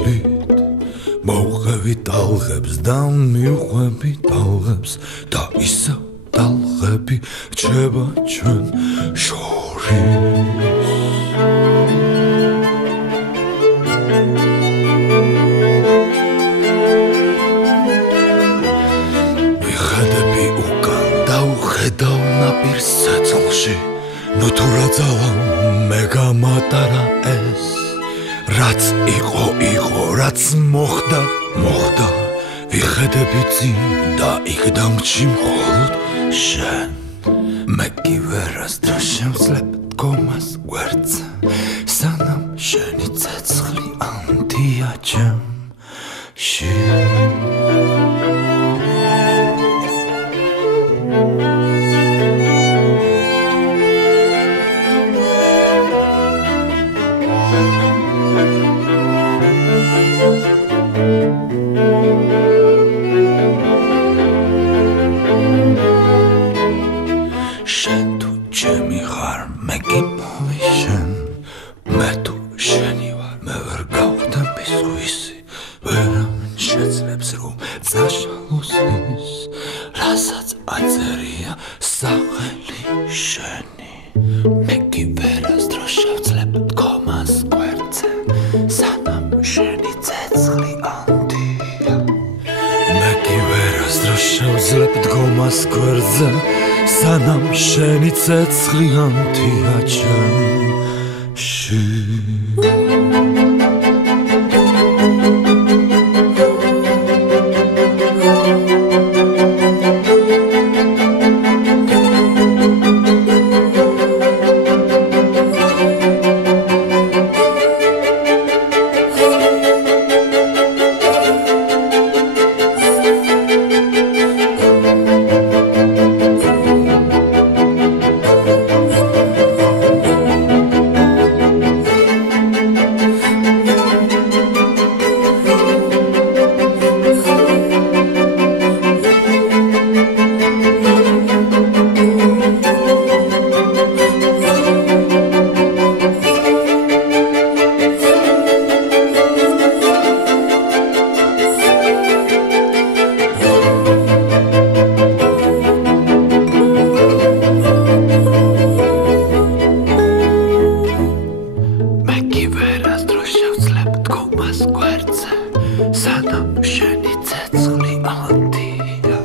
მილით მოვღები ტალღებს და მივხვები ტალღებს და ისევ ტალღები რჩება ჩვენ შორის ვიხადები უკან და ვხედავ ნაპირს ცეცხლში ნუ თუ რა ძალა მე გამატარა ეს რაც იყო იყო რაც მოხდა მოხდა ვიხედები წინ და იქ დამრჩი მხოლოდ შენ მე კი ვერასდროს შემძლებ დგომას გვერდზე სანამ შენი ცეცხლი ამდია ჩემში შენ თუ ჩემი ხარ მე კი შენ მე თუ შენი ვარ მე ვერ გავხდები სხვისი ვერავინ შეძლებს რომ წაშალოს ის რასაც აწერია სახელი შენი მე კი ვერასდროს შევძლებ დგომას გვერდზე სანამ შენი ცეცხლი ამდია მე კი ვერასდროს შევძლებ დგომას გვერდზე სანამ შენი ცეცხლი ამდია ჩემში სანამ შენი ცეცხლი ამდია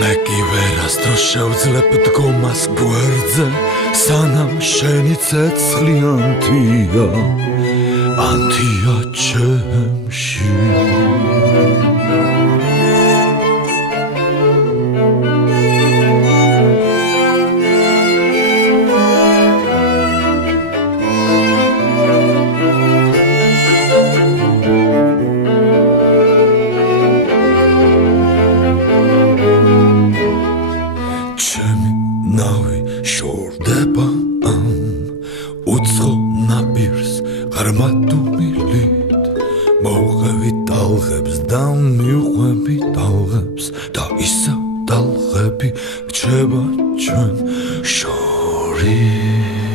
მე კი ვერასდროს შევძლებ დგომას გვერდზე სანამ შენი ცეცხლი ამდია ჩემში ნავი შორდება ამ უცხო ნაპირს ღრმა დუმილით მოვღები ტალღებს და მივხვები ტალღებს და ისევ ტალღები რჩება ჩვენ შორის